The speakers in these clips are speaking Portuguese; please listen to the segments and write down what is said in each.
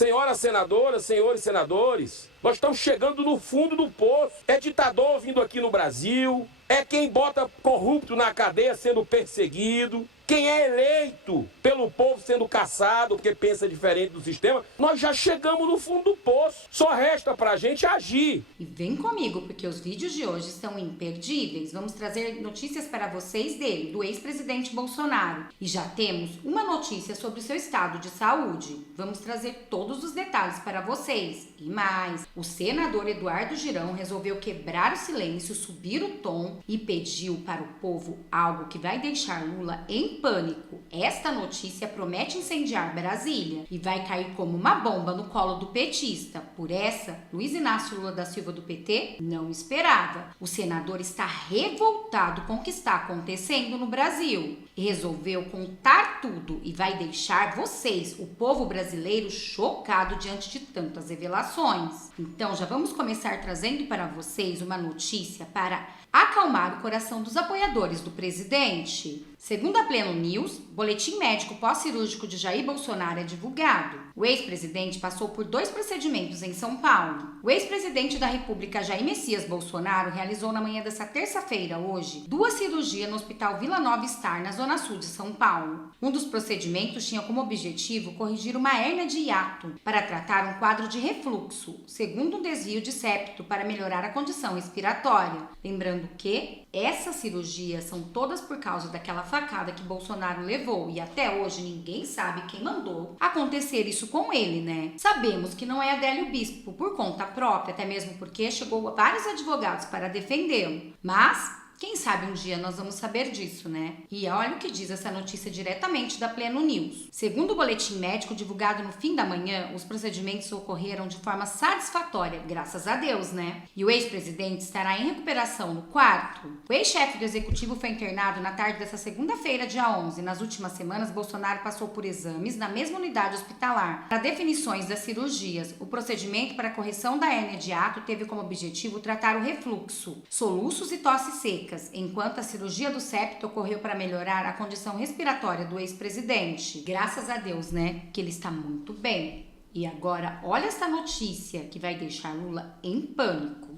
Senhoras senadoras, senhores senadores, nós estamos chegando no fundo do poço. É ditador vindo aqui no Brasil, é quem bota corrupto na cadeia sendo perseguido, quem é eleito pelo povo sendo caçado porque pensa diferente do sistema. Nós já chegamos no fundo do poço. Só resta pra gente agir. E vem comigo, porque os vídeos de hoje são imperdíveis. Vamos trazer notícias para vocês dele, do ex-presidente Bolsonaro. E já temos uma notícia sobre o seu estado de saúde. Vamos trazer todos os detalhes para vocês. E mais, o senador Eduardo Girão resolveu quebrar o silêncio, subir o tom e pediu para o povo algo que vai deixar Lula em pânico. Esta notícia promete incendiar Brasília e vai cair como uma bomba no colo do petista. Por essa, Luiz Inácio Lula da Silva do PT não esperava. O senador está revoltado com o que está acontecendo no Brasil e resolveu contar tudo e vai deixar vocês, o povo brasileiro, chocado diante de tantas revelações. Então já vamos começar trazendo para vocês uma notícia para acalmar o coração dos apoiadores do presidente. Segundo a Pleno News, boletim médico pós-cirúrgico de Jair Bolsonaro é divulgado. O ex-presidente passou por 2 procedimentos em São Paulo. O ex-presidente da República, Jair Messias Bolsonaro, realizou na manhã desta terça-feira, hoje, 2 cirurgias no Hospital Vila Nova Star, na zona sul de São Paulo. Um dos procedimentos tinha como objetivo corrigir uma hérnia de hiato para tratar um quadro de refluxo, segundo um desvio de septo para melhorar a condição respiratória. Lembrando que essas cirurgias são todas por causa daquela facada que Bolsonaro levou e até hoje ninguém sabe quem mandou acontecer isso com ele, né? Sabemos que não é Adélio Bispo por conta própria, até mesmo porque chegou vários advogados para defendê-lo, mas quem sabe um dia nós vamos saber disso, né? E olha o que diz essa notícia diretamente da Pleno News. Segundo o boletim médico divulgado no fim da manhã, os procedimentos ocorreram de forma satisfatória, graças a Deus, né? E o ex-presidente estará em recuperação no quarto. O ex-chefe do executivo foi internado na tarde dessa segunda-feira, dia 11. Nas últimas semanas, Bolsonaro passou por exames na mesma unidade hospitalar para definições das cirurgias. O procedimento para a correção da hérnia de hiato teve como objetivo tratar o refluxo, soluços e tosse seca, enquanto a cirurgia do septo ocorreu para melhorar a condição respiratória do ex-presidente. Graças a Deus, né, que ele está muito bem. E agora, olha essa notícia que vai deixar Lula em pânico.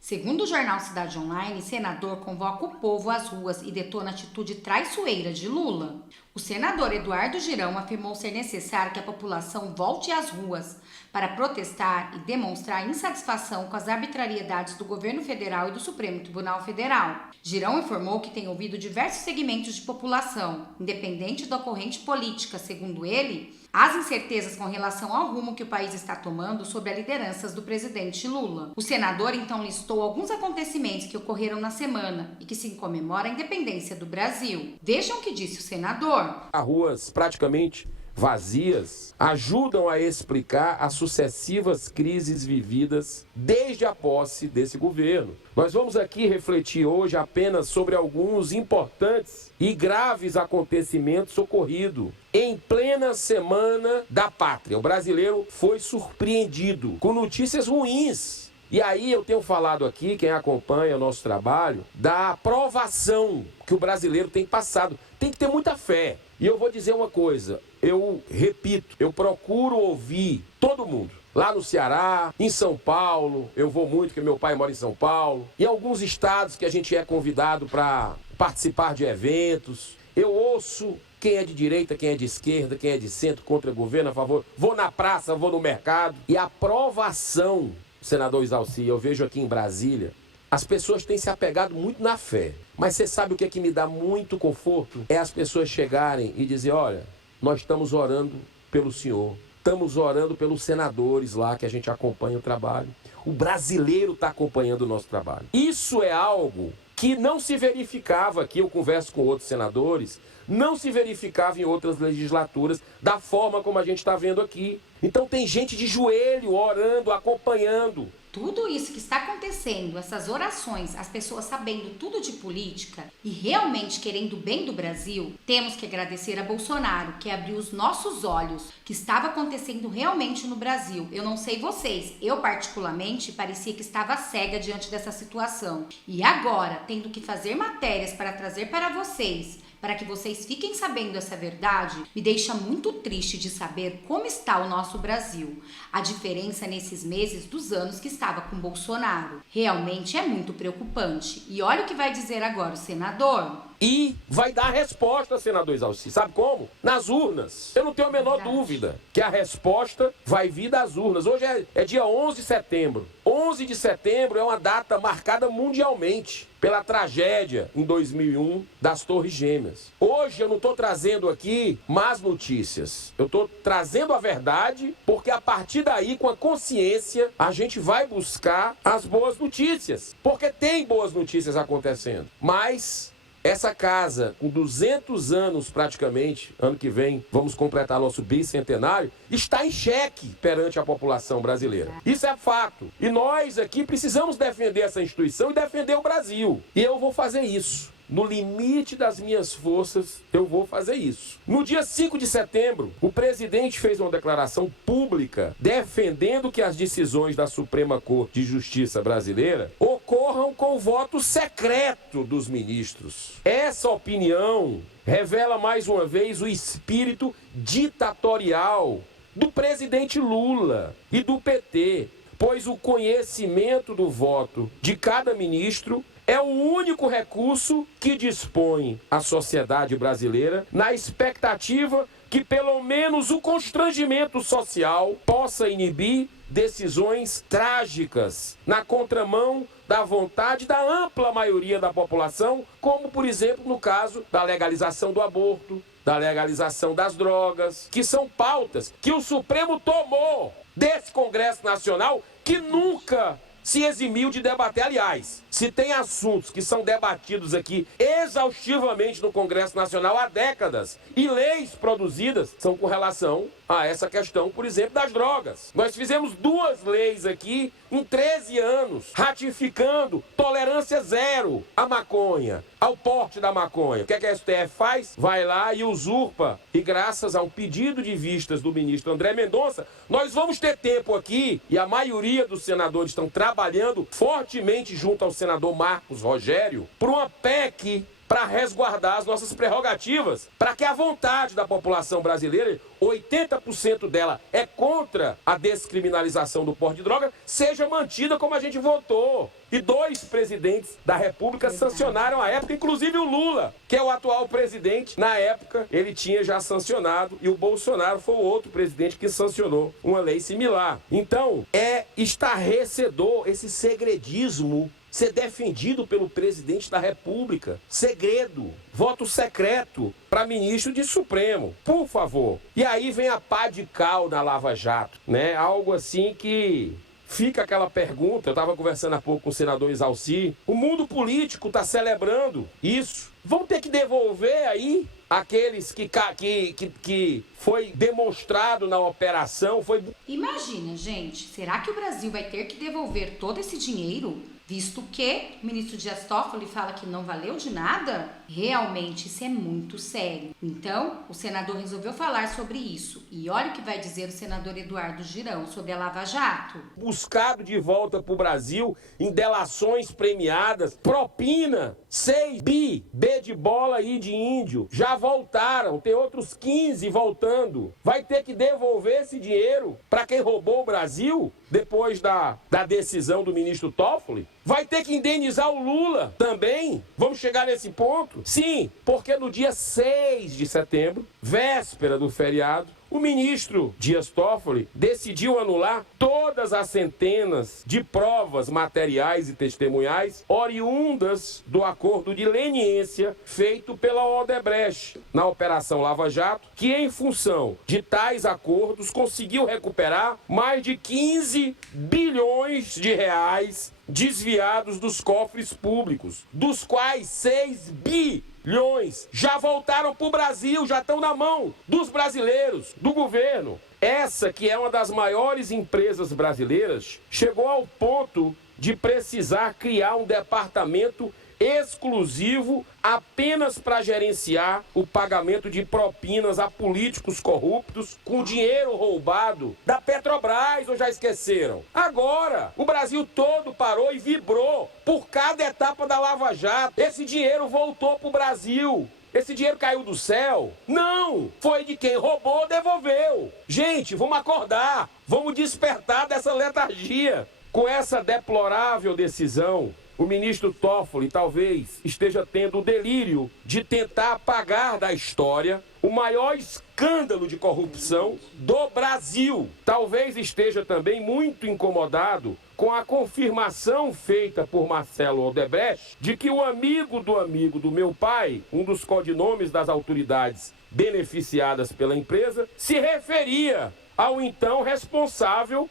Segundo o jornal Cidade Online, senador convoca o povo às ruas e detona atitude traiçoeira de Lula. O senador Eduardo Girão afirmou ser necessário que a população volte às ruas para protestar e demonstrar insatisfação com as arbitrariedades do governo federal e do Supremo Tribunal Federal. Girão informou que tem ouvido diversos segmentos de população, independente da corrente política. Segundo ele, as incertezas com relação ao rumo que o país está tomando sob as lideranças do presidente Lula. O senador então listou alguns acontecimentos que ocorreram na semana e que se comemora a independência do Brasil. Vejam o que disse o senador. As ruas praticamente vazias ajudam a explicar as sucessivas crises vividas desde a posse desse governo. Nós vamos aqui refletir hoje apenas sobre alguns importantes e graves acontecimentos ocorridos em plena Semana da Pátria. O brasileiro foi surpreendido com notícias ruins. E aí eu tenho falado aqui, quem acompanha o nosso trabalho, da aprovação que o brasileiro tem passado. Tem que ter muita fé. E eu vou dizer uma coisa, eu repito, eu procuro ouvir todo mundo. Lá no Ceará, em São Paulo, eu vou muito, porque meu pai mora em São Paulo. Em alguns estados que a gente é convidado para participar de eventos. Eu ouço quem é de direita, quem é de esquerda, quem é de centro, contra o governo, a favor. Vou na praça, vou no mercado. E a aprovação, senador Isalci, eu vejo aqui em Brasília, as pessoas têm se apegado muito na fé. Mas você sabe o que é que me dá muito conforto? É as pessoas chegarem e dizer, olha, nós estamos orando pelo senhor. Estamos orando pelos senadores lá que a gente acompanha o trabalho. O brasileiro está acompanhando o nosso trabalho. Isso é algo que não se verificava aqui, eu converso com outros senadores, não se verificava em outras legislaturas da forma como a gente está vendo aqui. Então tem gente de joelho, orando, acompanhando. Tudo isso que está acontecendo, essas orações, as pessoas sabendo tudo de política e realmente querendo o bem do Brasil, temos que agradecer a Bolsonaro, que abriu os nossos olhos, que estava acontecendo realmente no Brasil. Eu não sei vocês, eu particularmente parecia que estava cega diante dessa situação. E agora, tendo que fazer matérias para trazer para vocês, para que vocês fiquem sabendo essa verdade, me deixa muito triste de saber como está o nosso Brasil. A diferença nesses meses dos anos que estava com Bolsonaro. Realmente é muito preocupante. E olha o que vai dizer agora o senador. E vai dar a resposta, senador Exalci. Sabe como? Nas urnas. Eu não tenho a menor dúvida que a resposta vai vir das urnas. Hoje é dia 11 de setembro. 11 de setembro é uma data marcada mundialmente pela tragédia em 2001 das Torres Gêmeas. Hoje eu não estou trazendo aqui más notícias. Eu estou trazendo a verdade, porque a partir daí, com a consciência, a gente vai buscar as boas notícias. Porque tem boas notícias acontecendo. Mas essa casa, com 200 anos praticamente, ano que vem vamos completar nosso bicentenário, está em xeque perante a população brasileira. Isso é fato. E nós aqui precisamos defender essa instituição e defender o Brasil. E eu vou fazer isso. No limite das minhas forças, eu vou fazer isso. No dia 5 de setembro, o presidente fez uma declaração pública defendendo que as decisões da Suprema Corte de Justiça brasileira ocorram com o voto secreto dos ministros. Essa opinião revela mais uma vez o espírito ditatorial do presidente Lula e do PT, pois o conhecimento do voto de cada ministro é o único recurso que dispõe a sociedade brasileira na expectativa que pelo menos o constrangimento social possa inibir decisões trágicas na contramão da vontade da ampla maioria da população, como, por exemplo, no caso da legalização do aborto, da legalização das drogas, que são pautas que o Supremo tomou desse Congresso Nacional que nunca se eximiu de debater. Aliás, se tem assuntos que são debatidos aqui exaustivamente no Congresso Nacional há décadas e leis produzidas são com relação a essa questão, por exemplo, das drogas. Nós fizemos 2 leis aqui em 13 anos, ratificando tolerância zero à maconha, ao porte da maconha. O que é que a STF faz? Vai lá e usurpa. E graças a um pedido de vistas do ministro André Mendonça, nós vamos ter tempo aqui, e a maioria dos senadores estão trabalhando fortemente junto ao senador Marcos Rogério, por uma PEC para resguardar as nossas prerrogativas, para que a vontade da população brasileira, 80% dela é contra a descriminalização do porte de droga, seja mantida como a gente votou. E 2 presidentes da República sancionaram à época, inclusive o Lula, que é o atual presidente. Na época, ele tinha já sancionado, e o Bolsonaro foi o outro presidente que sancionou uma lei similar. Então, é estarrecedor esse segredismo ser defendido pelo presidente da República. Segredo, voto secreto para ministro de Supremo, por favor. E aí vem a pá de cal na Lava Jato, né? Algo assim que fica aquela pergunta. Eu estava conversando há pouco com o senador Exalci. O mundo político está celebrando isso. Vão ter que devolver aí aqueles que foi demonstrado na operação. Imagina, gente, será que o Brasil vai ter que devolver todo esse dinheiro? Visto que o ministro Dias Toffoli fala que não valeu de nada? Realmente isso é muito sério. Então, o senador resolveu falar sobre isso. E olha o que vai dizer o senador Eduardo Girão sobre a Lava Jato. Buscado de volta para o Brasil em delações premiadas, propina, 6 bi, B de bola e de índio. Já voltaram, tem outros 15 voltando. Vai ter que devolver esse dinheiro para quem roubou o Brasil depois da decisão do ministro Toffoli? Vai ter que indenizar o Lula também? Vamos chegar nesse ponto? Sim, porque no dia 6 de setembro, véspera do feriado, o ministro Dias Toffoli decidiu anular todas as centenas de provas materiais e testemunhais oriundas do acordo de leniência feito pela Odebrecht na Operação Lava Jato, que em função de tais acordos conseguiu recuperar mais de 15 bilhões de reais desviados dos cofres públicos, dos quais 6 bilhões já voltaram para o Brasil, já estão na mão dos brasileiros, do governo. Essa, que é uma das maiores empresas brasileiras, chegou ao ponto de precisar criar um departamento exclusivo apenas para gerenciar o pagamento de propinas a políticos corruptos com dinheiro roubado da Petrobras, ou já esqueceram? Agora, o Brasil todo parou e vibrou por cada etapa da Lava Jato. Esse dinheiro voltou para o Brasil. Esse dinheiro caiu do céu? Não! Foi de quem roubou, devolveu. Gente, vamos acordar. Vamos despertar dessa letargia. Com essa deplorável decisão, o ministro Toffoli talvez esteja tendo o delírio de tentar apagar da história o maior escândalo de corrupção do Brasil. Talvez esteja também muito incomodado com a confirmação feita por Marcelo Odebrecht de que o amigo do meu pai, um dos codinomes das autoridades beneficiadas pela empresa, se referia ao então responsável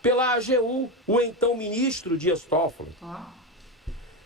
pela AGU, o então ministro Dias Toffoli.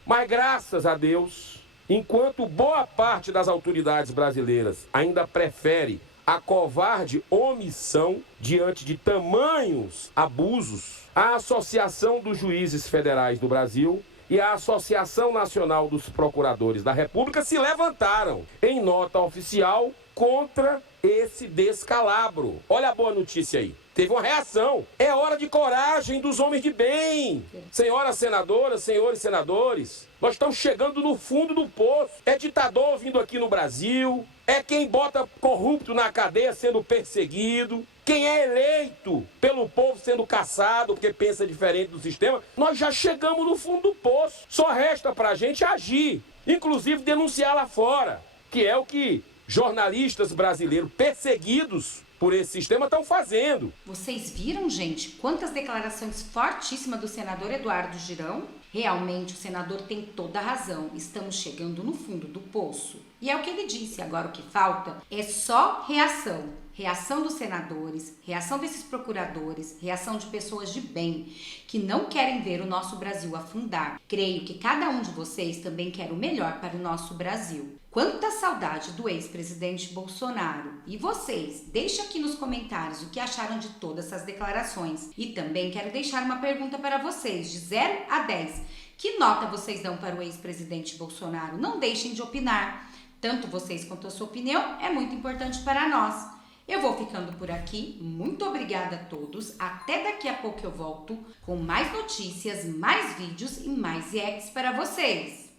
Mas graças a Deus, enquanto boa parte das autoridades brasileiras ainda prefere a covarde omissão diante de tamanhos abusos, a Associação dos Juízes Federais do Brasil e a Associação Nacional dos Procuradores da República se levantaram em nota oficial contra esse descalabro. Olha a boa notícia aí. Teve uma reação. É hora de coragem dos homens de bem. Senhoras senadoras, senhores senadores, nós estamos chegando no fundo do poço. É ditador vindo aqui no Brasil. É quem bota corrupto na cadeia sendo perseguido. Quem é eleito pelo povo sendo caçado porque pensa diferente do sistema. Nós já chegamos no fundo do poço. Só resta pra gente agir. Inclusive denunciar lá fora. Que é o que jornalistas brasileiros perseguidos por esse sistema estão fazendo. Vocês viram, gente, quantas declarações fortíssimas do senador Eduardo Girão? Realmente, o senador tem toda a razão. Estamos chegando no fundo do poço. E é o que ele disse. Agora, o que falta é só reação. Reação dos senadores, reação desses procuradores, reação de pessoas de bem que não querem ver o nosso Brasil afundar. Creio que cada um de vocês também quer o melhor para o nosso Brasil. Quanta saudade do ex-presidente Bolsonaro. E vocês, deixem aqui nos comentários o que acharam de todas essas declarações. E também quero deixar uma pergunta para vocês, de 0 a 10. Que nota vocês dão para o ex-presidente Bolsonaro? Não deixem de opinar. Tanto vocês quanto a sua opinião é muito importante para nós. Eu vou ficando por aqui. Muito obrigada a todos. Até daqui a pouco eu volto com mais notícias, mais vídeos e mais reacts para vocês.